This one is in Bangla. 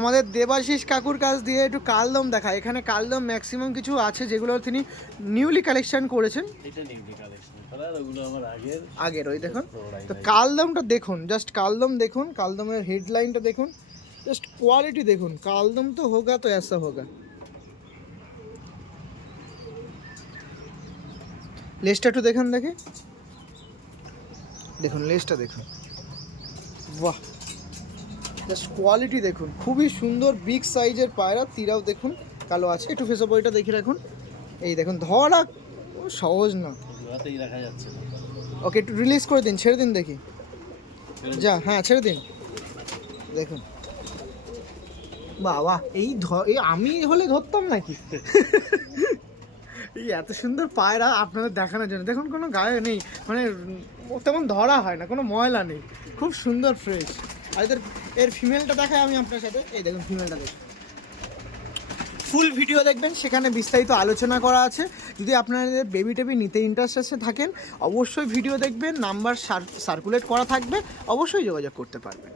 আমাদের দেবাশিস কাকুর কাছ দিয়ে একটু কালদম দেখা। এখানে কালদম ম্যাক্সিমাম কিছু আছে যেগুলো তিনি নিউলি কালেকশন করেছেন। এটা নিউলি কালেকশন করা, ওগুলো আমার আগের ওই দেখুন। তো কালদমটা দেখুন, জাস্ট কালদম দেখুন, কালদমের হেডলাইনটা দেখুন, জাস্ট কোয়ালিটি দেখুন। কালদম তো হোগা তো ऐसा হোগা। লেজটা একটু দেখুন, দেখুন লেজটা দেখুন, বাহ, জাস্ট কোয়ালিটি দেখুন, খুবই সুন্দর বিগ সাইজের পায়রা। তীরাও দেখুন কালো আছে। একটু ফেসো বইটা দেখে রাখুন। এই দেখুন ধরা সহজ না, হাতেই দেখা যাচ্ছে না। ওকে একটু রিলিজ করে দিন, ছেড়ে দিন দেখি। যা, হ্যাঁ ছেড়ে দিন, দেখুন। বাবা, এই আমি হলে ধরতাম নাকি? এই এত সুন্দর পায়রা আপনাদের দেখানোর জন্য। দেখুন কোনো গায়ে নেই, মানে তেমন ধরা হয় না, কোনো ময়লা নেই, খুব সুন্দর ফ্রেশ। আর এর ফিমেলটা দেখাই আমি আপনার সাথে। এই দেখুন ফিমেলটা দেখুন, ফুল ভিডিও দেখবেন, সেখানে বিস্তারিত আলোচনা করা আছে। যদি আপনাদের বেবি টেবি নিতে ইন্টারেস্টেড থাকেন অবশ্যই ভিডিও দেখবেন, নাম্বার সার্কুলেট করা থাকবে, অবশ্যই যোগাযোগ করতে পারবেন।